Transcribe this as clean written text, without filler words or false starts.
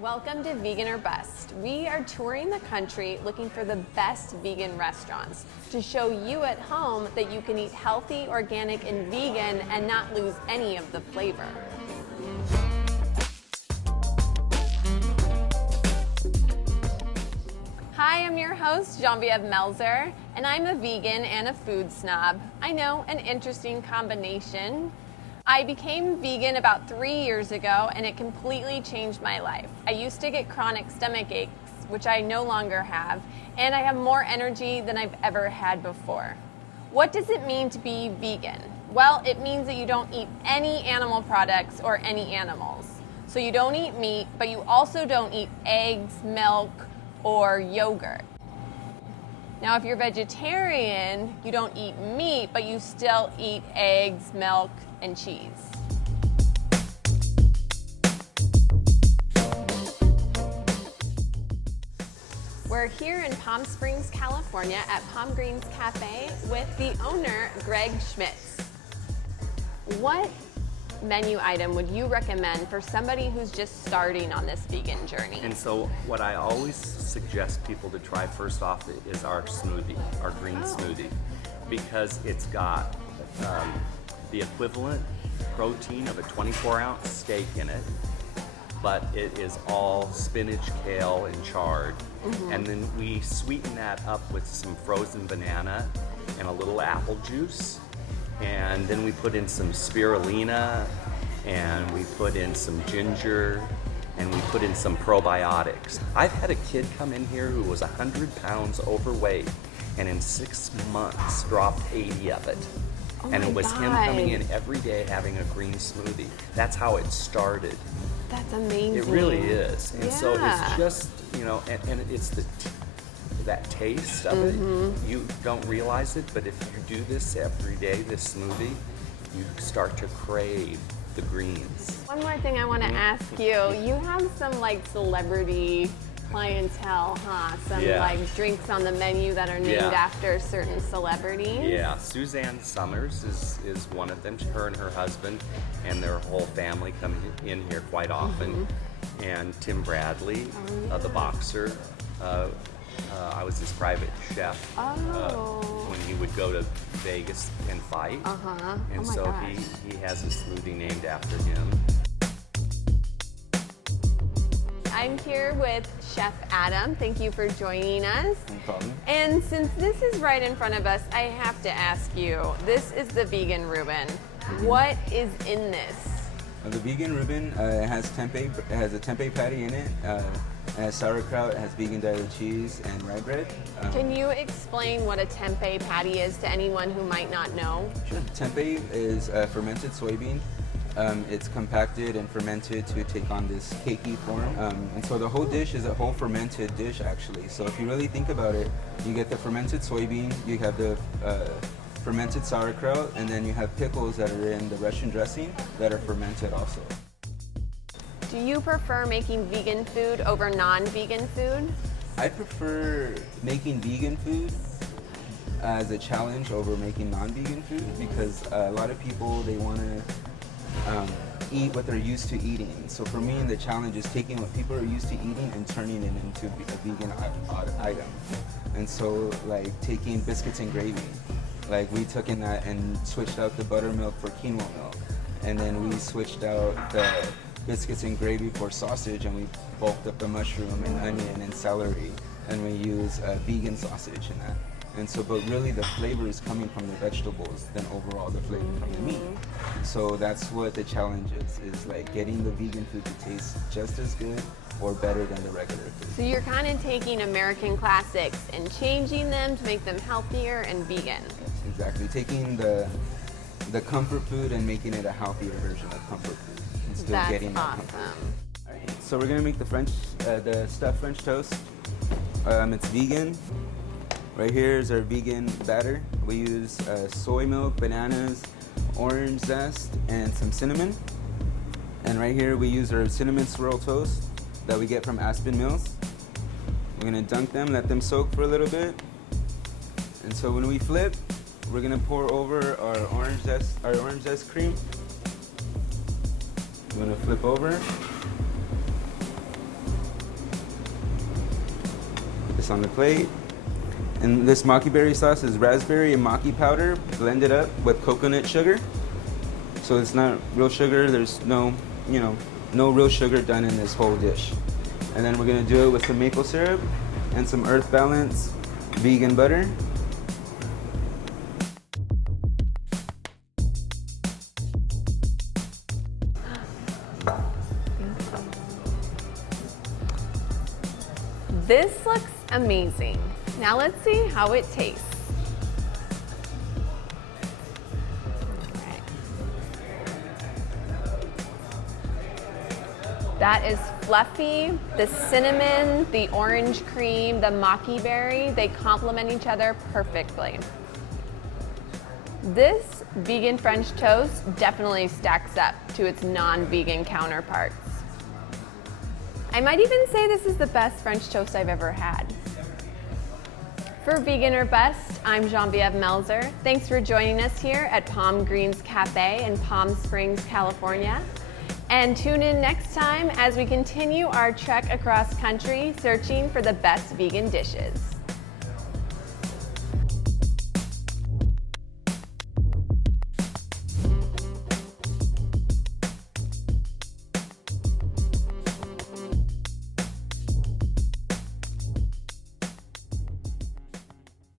Welcome to Vegan or Bust. We are touring the country looking for the best vegan restaurants to show you at home that you can eat healthy, organic, and vegan and not lose any of the flavor. Hi, I'm your host, Genvieve Melzer, and I'm a vegan and a food snob. I know, an interesting combination. I became vegan about 3 years ago, and it completely changed my life. I used to get chronic stomach aches, which I no longer have, and I have more energy than I've ever had before. What does it mean to be vegan? Well, it means that you don't eat any animal products or any animals. So you don't eat meat, but you also don't eat eggs, milk, or yogurt. Now, if you're vegetarian, you don't eat meat, but you still eat eggs, milk, and cheese. We're here in Palm Springs, California at Palm Greens Cafe with the owner, Greg Schmitz. What menu item would you recommend for somebody who's just starting on this vegan journey? And so what I always suggest people to try first off is our smoothie, our green smoothie, because it's got the equivalent protein of a 24-ounce steak in it, but it is all spinach, kale, and chard. And then we sweeten that up with some frozen banana and a little apple juice. And then we put in some spirulina, and we put in some ginger, and we put in some probiotics. I've had a kid come in here who was 100 pounds overweight, and in 6 months dropped 80 of it. And it was him coming in every day having a green smoothie. That's how it started. That's amazing. It really is. And so it's just, you know, and it's that taste of it. You don't realize it, but if you do this every day, this smoothie, you start to crave the greens. One more thing I want to ask you. You have some like celebrity clientele, huh? Some like drinks on the menu that are named after certain celebrities. Yeah, Suzanne Summers is one of them. Her and her husband and their whole family come in here quite often. And Tim Bradley, the boxer. I was his private chef when he would go to Vegas and fight. And so he has a smoothie named after him. I'm here with Chef Adam. Thank you for joining us. No problem. And since this is right in front of us, I have to ask you, this is the vegan Reuben. What is in this? The vegan Reuben has tempeh. It has a tempeh patty in it. It has sauerkraut. It has vegan diet cheese and rye bread. Can you explain what a tempeh patty is to anyone who might not know? Sure. Tempeh is a fermented soybean. It's compacted and fermented to take on this cakey form. And so the whole dish is a whole fermented dish, actually. So if you really think about it, you get the fermented soybean, you have the fermented sauerkraut, and then you have pickles that are in the Russian dressing that are fermented also. Do you prefer making vegan food over non-vegan food? I prefer making vegan food as a challenge over making non-vegan food, because a lot of people, they want to eat what they're used to eating. So for me, the challenge is taking what people are used to eating and turning it into a vegan item. And so like taking biscuits and gravy, like we took in that and switched out the buttermilk for quinoa milk. And then we switched out the biscuits and gravy for sausage, and we bulked up the mushroom and onion and celery, and we use vegan sausage in that. And so, but really the flavor is coming from the vegetables than overall the flavor from the meat. So that's what the challenge is like getting the vegan food to taste just as good or better than the regular food. So you're kind of taking American classics and changing them to make them healthier and vegan. Yes, exactly. Taking the comfort food and making it a healthier version of comfort food. And still That's getting that awesome. comfort. All right, so we're gonna make the stuffed French toast. It's vegan. Right here is our vegan batter. We use soy milk, bananas, orange zest, and some cinnamon. And right here we use our cinnamon swirl toast that we get from Aspen Mills. We're gonna dunk them, let them soak for a little bit. And so when we flip, we're gonna pour over our orange zest cream. We're gonna flip over. this on the plate. And this maki berry sauce is raspberry and maki powder blended up with coconut sugar. So it's not real sugar. There's no real sugar done in this whole dish. And then we're gonna do it with some maple syrup and some Earth Balance vegan butter. This looks amazing. Now let's see how it tastes. All right. That is fluffy. The cinnamon, the orange cream, the maki berry, they complement each other perfectly. This vegan French toast definitely stacks up to its non-vegan counterparts. I might even say this is the best French toast I've ever had. For Vegan or Best, I'm Genvieve Melzer. Thanks for joining us here at Palm Greens Cafe in Palm Springs, California. And tune in next time as we continue our trek across country searching for the best vegan dishes.